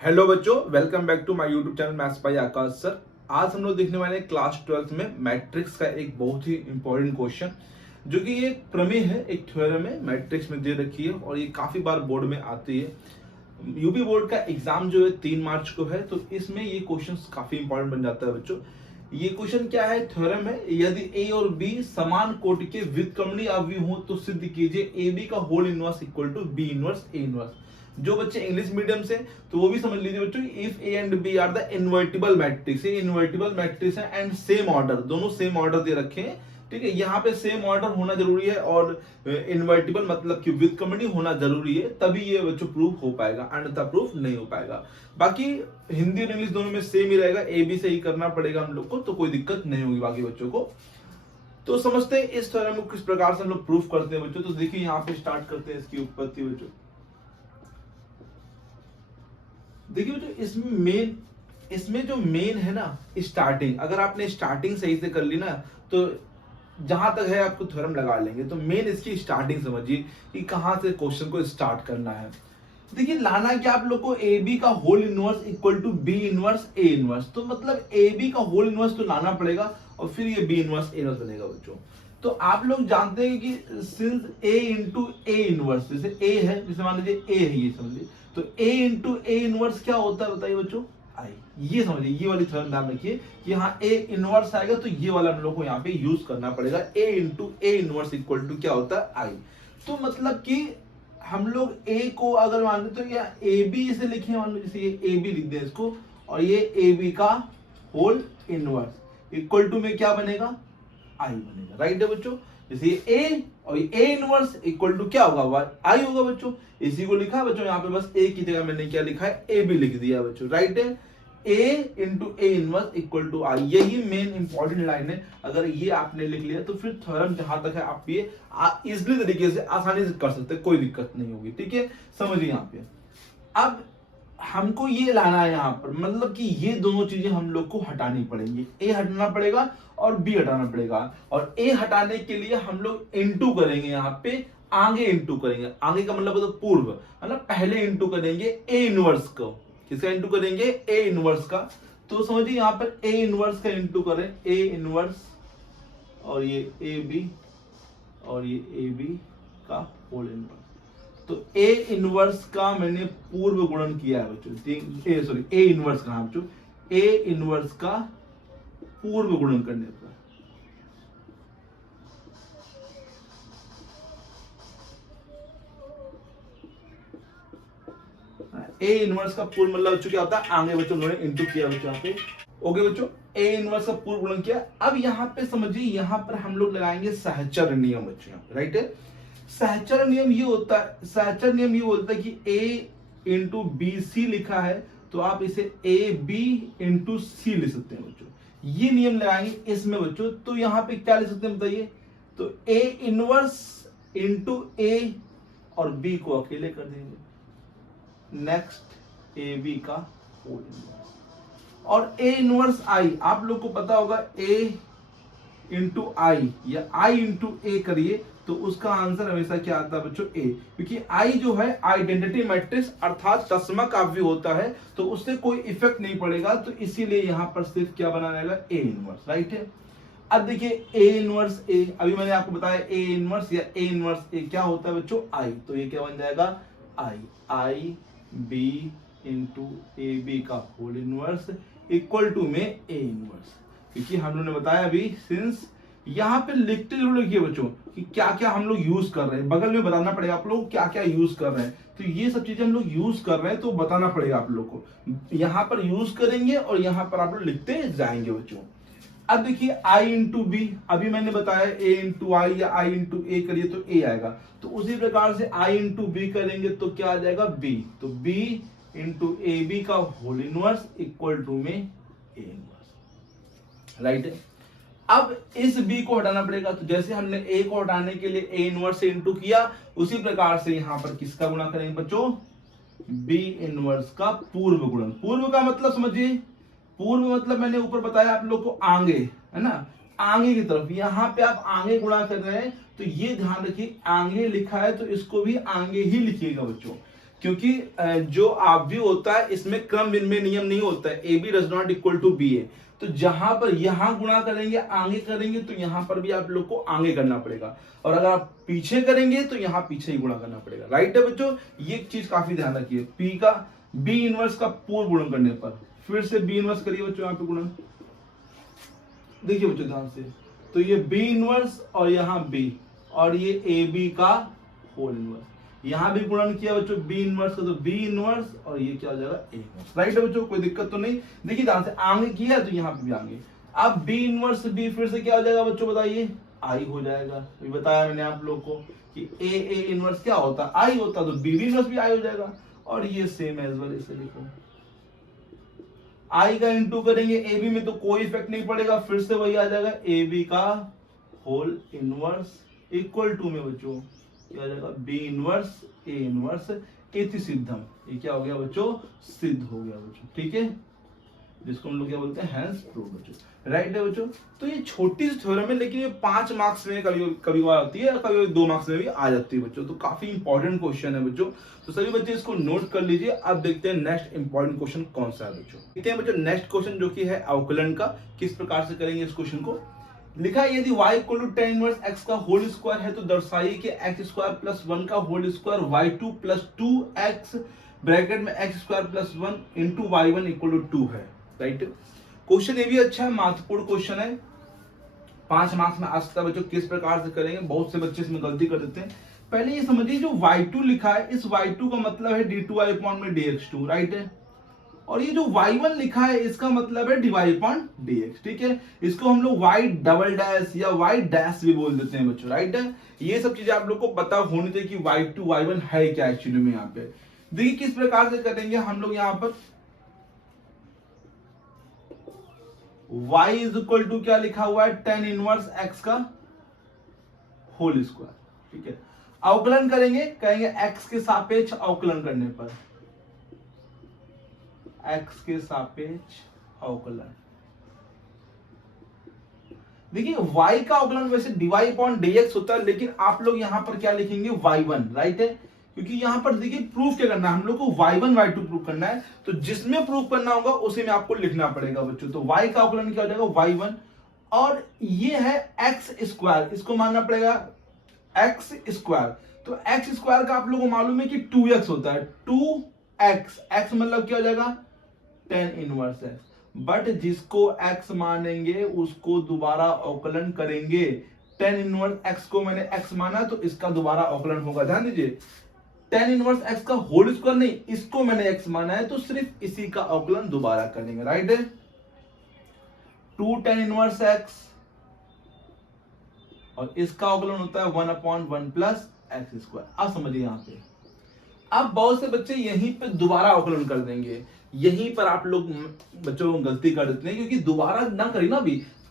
Hello बच्चों, welcome back to my YouTube channel maths by Aakash sir. आज हम लोग देखने वाले हैं क्लास 12th में मैट्रिक्स का एक बहुत ही इंपॉर्टेंट क्वेश्चन, जो कि ये प्रमेय है, एक थ्योरम है, मैट्रिक्स में दे रखी है और ये काफी बार बोर्ड में आती है। यूपी बोर्ड का एग्जाम जो है 3 मार्च को है, तो इसमें ये क्वेश्चन काफी इंपॉर्टेंट बन जाता है बच्चों। ये क्वेश्चन क्या है? थ्योरम है, यदि ए और बी समान कोटि के व्युत्क्रमणीय अवयव हो तो सिद्ध कीजिए ए बी का whole inverse equal to B inverse A inverse. जो बच्चे इंग्लिश मीडियम से, तो वो भी समझ लीजिए बच्चों, if A and B are the invertible matrix, ये इनवर्टिबल मैट्रिक्स है एंड सेम ऑर्डर, दोनों सेम ऑर्डर दे रखे हैं। ठीक है, यहाँ पे सेम ऑर्डर होना जरूरी है और इनवर्टिबल मतलब कि व्युत्क्रमणीय होना जरूरी है, तभी ये बच्चों प्रूफ हो पाएगा, अन्यथा प्रूफ नहीं हो पाएगा। बाकी हिंदी और इंग्लिश दोनों में सेम ही रहेगा, ए बी से ही करना पड़ेगा हम लोग को, तो कोई दिक्कत नहीं होगी बाकी बच्चों को। तो समझते हैं इस थ्योरम को किस प्रकार से हम लोग प्रूफ करते हैं बच्चों। तो देखिए यहाँ पे स्टार्ट करते हैं इसकी उत्पत्ति बच्चों। देखिए बच्चों, इसमें जो मेन है ना, स्टार्टिंग, अगर आपने स्टार्टिंग सही से कर ली ना, तो जहां तक है आपको थ्योरम लगा लेंगे। तो मेन इसकी स्टार्टिंग समझिए कि कहां से क्वेश्चन को स्टार्ट करना है। देखिए लाना क्या आप लोग को, ए बी का whole inverse equal to B inverse A inverse. तो मतलब ए बी का होल इनवर्स तो लाना पड़ेगा और फिर ये बी इनवर्स ए इनवर्स बनेगा बच्चों। तो आप लोग जानते हैं कि since A into A inverse, जैसे ए है, जैसे मान लीजिए ए है, ये समझिए, तो ए इंटू ए इनवर्स क्या होता है बताइए बच्चों? आई। ये समझिए, ये वाली थ्योरम ध्यान रखिए कि हाँ ए इनवर्स आएगा तो ये वाला हम लोग को यहाँ पे यूज करना पड़ेगा। A into A inverse equal to क्या होता है? आई। तो मतलब कि हम लोग ए को अगर मान लो तो या ए बी इसे लिखे, मान लो जैसे ये ए बी लिख दें इसको, और ये ए बी का होल इनवर्स इक्वल टू में क्या बनेगा? आई बनेगा। राइट है बच्चों? जैसे ये ए और ये ए इनवर्स इक्वल टू क्या होगा? आई होगा बच्चों। इसी को लिखा बच्चों यहाँ पे, बस ए की जगह मैंने क्या लिखा है? ए बी लिख दिया बच्चों। राइट है? A into A inverse equal to I, यही मेन इंपॉर्टेंट लाइन है। अगर ये आपने लिख लिया तो फिर थ्योरम जहां तक है आप ये इजिली तरीके से आसानी से कर सकते हैं, कोई दिक्कत नहीं होगी। ठीक है, समझिए यहाँ पे। अब हमको ये लाना है यहाँ पर, मतलब कि ये दोनों चीजें हम लोग को हटानी पड़ेंगी, ए हटाना पड़ेगा और बी हटाना पड़ेगा। और ए हटाने के लिए हम लोग इंटू करेंगे, यहाँ पे आगे इंटू करेंगे। आगे का मतलब पूर्व, मतलब पहले इंटू करेंगे ए इनवर्स को। किसका इंटू करेंगे? ए इनवर्स का। तो समझिए यहाँ पर ए इनवर्स का इंटू करें, ए इनवर्स और ये ए बी और ये ए बी का होल इनवर्स। तो ए इनवर्स का मैंने पूर्व गुणन किया है बच्चों, ए इनवर्स का बच्चों, ए इनवर्स का पूर्व गुणन करने पर ए इनवर्स का पूर्व मतलब बच्चों क्या होता है? आगे बच्चों उन्होंने इंटू किया बच्चों यहाँ पे। ओके बच्चों, ए इनवर्स का पूर्व गुणन किया। अब यहाँ पे समझिए, यहाँ पर हम लोग लगाएंगे सहचर नियम बच्चों यहाँ पे। राइट है? सहचर नियम ये होता है, सहचर नियम ये बोलता है कि a इंटू बी सी लिखा है तो आप इसे ए बी इंटू सी लिख सकते हैं बच्चों। ये नियम लगाएंगे इसमें बच्चों, तो यहाँ पे क्या लिख सकते हैं बताइए? तो ए इनवर्स इंटू ए और बी को अकेले कर देंगे, नेक्स्ट ए बी का होल इनवर्स और ए इनवर्स आई। आप लोग को पता होगा ए इंटू आई या आई इंटू ए करिए तो उसका आंसर हमेशा क्या आता है बच्चों? ए, क्योंकि आई जो है आइडेंटिटी मैट्रिक्स अर्थात तस्मक काव्य होता है, तो उससे कोई इफेक्ट नहीं पड़ेगा, तो इसीलिए यहां पर सिर्फ क्या बना रहेगा? A inverse. राइट है? अब देखिए ए इनवर्स ए, अभी मैंने आपको बताया ए इनवर्स या ए इनवर्स ए क्या होता है बच्चों? आई। तो ये क्या बन जाएगा? आई बी इंटू ए बी का होल इनवर्स इक्वल टू में ए इनवर्स। क्योंकि हम लोगों ने बताया अभी, सिंस यहाँ पे लिखते जरूर लिखिए बच्चों कि क्या क्या हम लोग यूज कर रहे हैं, बगल में बताना पड़ेगा आप लोग क्या क्या यूज कर रहे हैं। तो ये सब चीजें हम लोग यूज कर रहे हैं तो बताना पड़ेगा आप लोग को, यहाँ पर यूज करेंगे और यहाँ पर आप लोग लिखते जाएंगे बच्चों। अब देखिए आई इंटू बी, अभी मैंने बताया ए इंटू आई या आई इंटू ए करिए तो ए आएगा, तो उसी प्रकार से आई इंटू बी करेंगे तो क्या आ जाएगा? बी। तो बी इंटू ए बी का होल इनवर्स इक्वल टू में ए इनवर्स। राइट है? अब इस b को हटाना पड़ेगा, तो जैसे हमने a को हटाने के लिए a इनवर्स से इंटू किया, उसी प्रकार से यहां पर किसका गुणा करेंगे बच्चों? b इनवर्स का पूर्व गुणन। पूर्व का मतलब समझिए, पूर्व मतलब मैंने ऊपर बताया आप लोग को आगे, है ना, आगे की तरफ। यहां पे आप आगे गुणा कर रहे हैं तो ये ध्यान रखिए, आगे लिखा है तो इसको भी आगे ही लिखिएगा बच्चों। क्योंकि जो आप होता है इसमें क्रम विनिमय नियम नहीं होता है, A B does not equal to B A. तो जहां पर यहां गुणा करेंगे आगे करेंगे तो यहां पर भी आप लोग को आगे करना पड़ेगा, और अगर आप पीछे करेंगे तो यहां पीछे ही गुणा करना पड़ेगा। राइट है बच्चों, ये चीज काफी ध्यान रखिए। पी का बी इनवर्स का पूर्ण गुणन करने पर, फिर से बी इनवर्स करिए बच्चों यहाँ पे गुणन, देखिए बच्चों ध्यान से, तो ये बी इनवर्स और यहाँ बी, और ये ए बी का होल इनवर्स, यहां भी गुणन किया बच्चों बी इनवर्स का, तो बी इनवर्स और ये क्या हो जाएगा ए इनवर्स। राइट है बच्चों, कोई दिक्कत तो नहीं। देखिए ध्यान से, आगे किया तो यहाँ पे भी आगे। अब बी इनवर्स बी फिर से क्या हो जाएगा बच्चों बताइए, आई हो जाएगा। अभी बताया मैंने आप लोग को कि ए इनवर्स क्या होता है, आई होता, तो बी इनवर्स भी आई हो जाएगा। और ये सेम एज वेल इसे लिखो, आई का इंटू करेंगे ए बी में तो कोई इफेक्ट नहीं पड़ेगा, फिर से वही आ जाएगा ए बी का होल इनवर्स इक्वल टू में बच्चों क्या आ जाएगा बी इनवर्स ए इनवर्स इति सिद्धम। ये क्या हो गया बच्चों, सिद्ध हो गया बच्चों। ठीक है, जिसको हम लोग क्या बोलते हैं, हैंस प्रूव बच्चों। राइट है बच्चों, तो ये छोटी सी थ्योरम है, लेकिन ये 5 मार्क्स में कभी कभी बार आती है, कभी 2 मार्क्स में भी आ जाती है बच्चों। तो काफी इंपॉर्टेंट क्वेश्चन है बच्चों, तो सभी बच्चे इसको नोट कर लीजिए। अब देखते हैं नेक्स्ट इंपॉर्टेंट क्वेश्चन कौन सा है बच्चों। देखते हैं बच्चों नेक्स्ट क्वेश्चन जो कि है अवकलन का। किस प्रकार से करेंगे इस क्वेश्चन को। लिखा है यदि y equal to tan inverse x का होल स्क्वायर है तो दर्शाइए कि x स्क्वायर प्लस 1 का whole square y2 plus 2x bracket में x square plus 1 into y1 equal to 2 है। राइट, क्वेश्चन ये भी अच्छा है, महत्वपूर्ण क्वेश्चन है, 5 मार्क्स में आ सकता है बच्चों। किस प्रकार से करेंगे, बहुत से बच्चे इसमें गलती कर देते हैं। पहले ये समझिए जो y2 लिखा है, इस y2 का मतलब है d2y अपॉन में dx2। राइट है, और ये जो y1 लिखा है इसका मतलब है dy अपॉन dx। ठीक है, इसको हम लोग y डबल डैश या y डैश भी बोल देते हैं बच्चों। राइट है, ये सब चीजें आप लोग को पता होनी चाहिए कि y2 y1 है क्या एक्चुअली में। यहाँ पे देखिए किस प्रकार से करेंगे हम लोग। यहाँ पर y इज इक्वल टू क्या लिखा हुआ है, tan इनवर्स x का होल स्क्वायर। ठीक है, अवकलन करेंगे, कहेंगे x के सापेक्ष अवकलन करने पर, x के सापेक्ष अवकलन। देखिए y का अवकलन वैसे dy अपॉन dx होता है, लेकिन आप लोग यहां पर क्या लिखेंगे y1। राइट है, क्योंकि यहां पर देखिए प्रूफ क्या करना है, हम लोग को y1 y2 प्रूफ करना है, तो जिसमें प्रूफ करना होगा उसी में आपको लिखना पड़ेगा बच्चों। तो y का अवकलन क्या हो जाएगा y1, और ये है x स्क्वायर, इसको मानना पड़ेगा x स्क्वायर। तो x स्क्वायर का आप लोगों को मालूम है कि 2x होता है, 2x, x मतलब क्या हो जाएगा tan इनवर्स है, बट जिसको x मानेंगे उसको दोबारा अवकलन करेंगे। tan इनवर्स x को मैंने x माना तो इसका दोबारा अवकलन होगा। ध्यान दीजिए, tan इनवर्स x का होल स्क्वायर नहीं, इसको मैंने x माना है तो सिर्फ इसी का अवकलन दोबारा करेंगे। राइट है, 2 tan इनवर्स x और इसका अवकलन होता है 1 अपॉन 1 प्लस एक्स स्क्वायर। अब समझिए यहाँ पे, अब बहुत से बच्चे यहीं पे दोबारा अवकलन कर देंगे, यहीं पर आप लोग बच्चों गलती कर देते हैं, क्योंकि दोबारा ना करिए ना,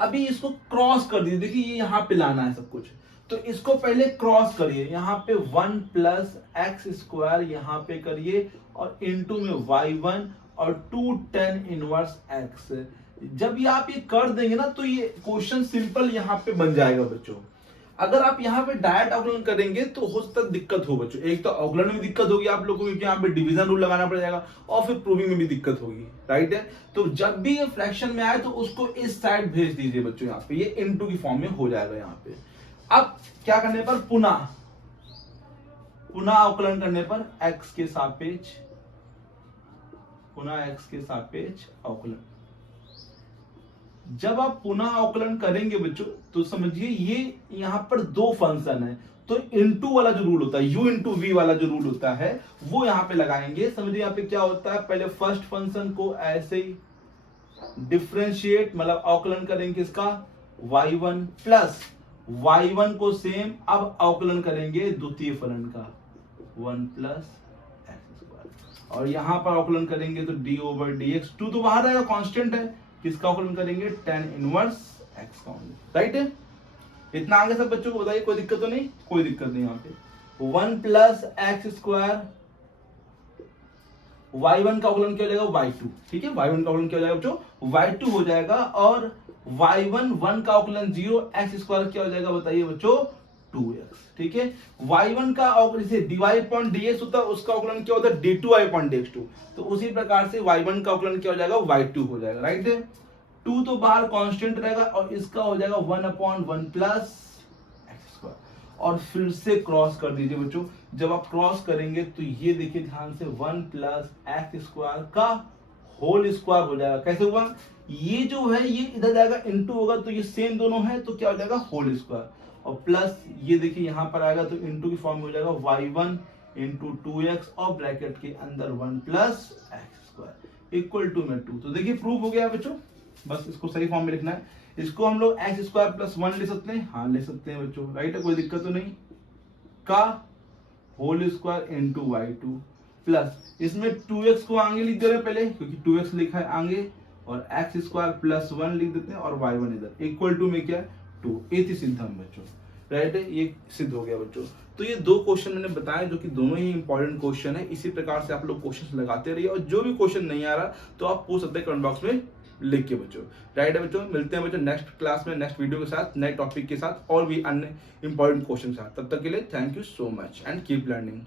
अभी इसको क्रॉस कर दीजिए। देखिए ये यहाँ पे लाना है सब कुछ, तो इसको पहले क्रॉस करिए, यहाँ पे 1 प्लस एक्स स्क्वायर यहाँ पे करिए, और इनटू में y1 और 2 tan इनवर्स x। जब ये आप ये कर देंगे ना तो ये क्वेश्चन सिंपल यहाँ पे बन जाएगा बच्चों। अगर आप यहाँ पे डायरेक्ट अवकलन करेंगे तो हो सकता है दिक्कत हो बच्चों। एक तो अवकलन में दिक्कत होगी आप लोगों को, क्योंकि यहाँ पे डिवीजन रूल लगाना पड़ जाएगा, और फिर प्रूविंग में भी दिक्कत होगी। राइट है, तो जब भी ये फ्रैक्शन में आए तो उसको इस साइड भेज दीजिए बच्चों, यहाँ पे ये इनटू की फॉर्म में हो जाएगा यहाँ पे। अब क्या करने पर, पुनः अवकलन करने पर x के सापेक्ष, पुनः x के सापेक्ष अवकलन। जब आप पुनः अवकलन करेंगे बच्चों तो समझिए ये यहां पर 2 फंक्शन है, तो इनटू वाला जो रूल होता है, u इंटू वी वाला जो रूल होता है वो यहां पे लगाएंगे। समझिए यहाँ पे क्या होता है, पहले फर्स्ट फंक्शन को ऐसे ही डिफरेंशिएट मतलब अवकलन करेंगे इसका y1 प्लस y1 को सेम अब अवकलन करेंगे द्वितीय फलन का 1 प्लस एक्स स्क्वायर, और यहां पर अवकलन करेंगे तो d ओवर dx, 2 तो बाहर रहेगा कांस्टेंट है, किसका अवकलन करेंगे tan इनवर्स x का। राइट है, इतना आगे सब बच्चों को बताइए, कोई दिक्कत तो नहीं, कोई दिक्कत नहीं। यहाँ पे 1 प्लस एक्स स्क्वायर, y1 का अवकलन क्या हो जाएगा y2। ठीक है, y1 का अवकलन क्या हो जाएगा बच्चों y2 हो जाएगा, और y1 1 का अवकलन 0, एक्स स्क्वायर क्या हो जाएगा बताइए बच्चों 2x, ठीक है। y1 का और जैसे dy अपॉन dx होता है उसका अवकलन क्या होता है d2y अपॉन dx2, तो उसी प्रकार से y1 का अवकलन क्या हो जाएगा y2 हो जाएगा, राइट है। 2 तो बाहर कांस्टेंट रहेगा और इसका हो जाएगा 1 अपॉन 1 प्लस एक्स स्क्वायर, और फिर से क्रॉस कर दीजिए बच्चों। जब आप क्रॉस करेंगे तो ये देखिए ध्यान से 1 प्लस एक्स स्क्वायर का होल स्क्वायर हो जाएगा। कैसे हुआ, ये जो है ये इधर जाएगा इनटू होगा तो ये सेम दोनों है तो क्या हो जाएगा होल स्क्वायर, और प्लस ये देखिए यहाँ पर आएगा तो इनटू की फॉर्म में हो जाएगा y1 इंटू 2x और ब्रैकेट के अंदर 1 plus X square equal to में 2। तो देखिए प्रूफ हो गया बच्चों, बस इसको सही फॉर्म में लिखना है। इसको हम लोग एक्स स्क्वायर प्लस 1 ले सकते हैं, हाँ ले सकते हैं बच्चों, राइट है, कोई दिक्कत तो नहीं, का whole square into y2 plus इसमें 2x को आगे लिख दे रहे हैं पहले क्योंकि 2x लिखा है आगे, और एक्स स्क्वायर प्लस 1 लिख देते हैं और y1 इधर इक्वल टू में क्या है 2। ये थी सिद्धम बच्चों, राइट है, ये सिद्ध हो गया बच्चों। तो ये दो क्वेश्चन मैंने बताया जो कि दोनों ही इंपॉर्टेंट क्वेश्चन है। इसी प्रकार से आप लोग क्वेश्चन लगाते रहिए और जो भी क्वेश्चन नहीं आ रहा तो आप पूछ सकते हैं कमेंट बॉक्स में लिख के बच्चों, राइट है बच्चों। मिलते हैं बच्चों नेक्स्ट क्लास में नेक्स्ट वीडियो के साथ नए टॉपिक के साथ और भी अन्य इंपॉर्टेंट क्वेश्चन के साथ। तब तक के लिए thank you so much and keep learning.